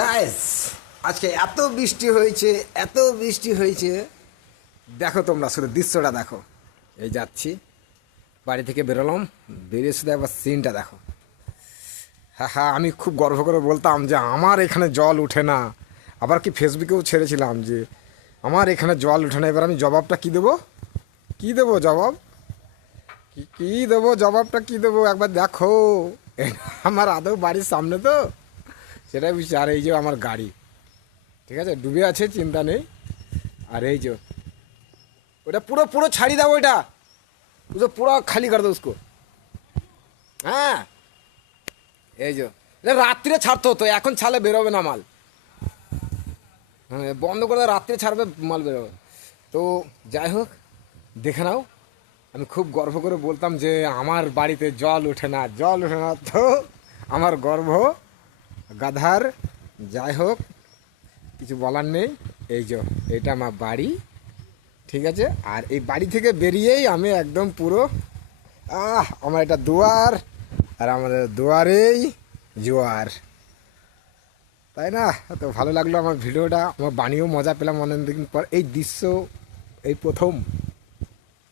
Guys, আজকে এত বৃষ্টি হয়েছে, এত বৃষ্টি হয়েছে। দেখো তোমরা শুধু দৃশ্যটা দেখো। এই যাচ্ছি, বাড়ি থেকে বেরোলাম, বেরিয়ে শুধু একবার সিনটা দেখো। হ্যাঁ হ্যাঁ, আমি খুব গর্ব করে বলতাম যে আমার এখানে জল উঠে না। আবার কি ফেসবুকেও ছেড়েছিলাম যে আমার এখানে জল উঠে না। এবার আমি জবাবটা কি দেবো? কি দেবো জবাব? কি দেবো জবাবটা? কি দেবো একবার দেখো। আমার আদৌ বাড়ির সামনে তো, সেটাই বুঝছি। আর এই যে আমার গাড়ি, ঠিক আছে, ডুবে আছে, চিন্তা নেই। আর এই যে ওটা পুরো পুরো ছাড়ি দাও, ওইটা পুরো খালি করে দাও উসকো। হ্যাঁ, এই যে এটা রাত্রিরে ছাড়তে হতো, এখন ছাড়লে বেরোবে না মাল। হ্যাঁ, বন্ধ করে দাও, রাত্রে ছাড়বে মাল বেরোবে। তো যাই হোক, দেখে নাও। আমি খুব গর্ব করে বলতাম যে আমার বাড়িতে জল ওঠে না, জল ওঠে না। তো আমার গর্ব গাধার। যাই হোক, কিছু বলার নেই। এই যে এটা আমার বাড়ি, ঠিক আছে। আর এই বাড়ি থেকে বেরিয়েই আমি একদম পুরো আমার এটা দুয়ার, আর আমাদের দুয়ারেই জোয়ার, তাই না? তো ভালো লাগলো আমার ভিডিওটা, আমার বানিয়েও মজা পেলাম অনেকদিন পর। এই দৃশ্য এই প্রথম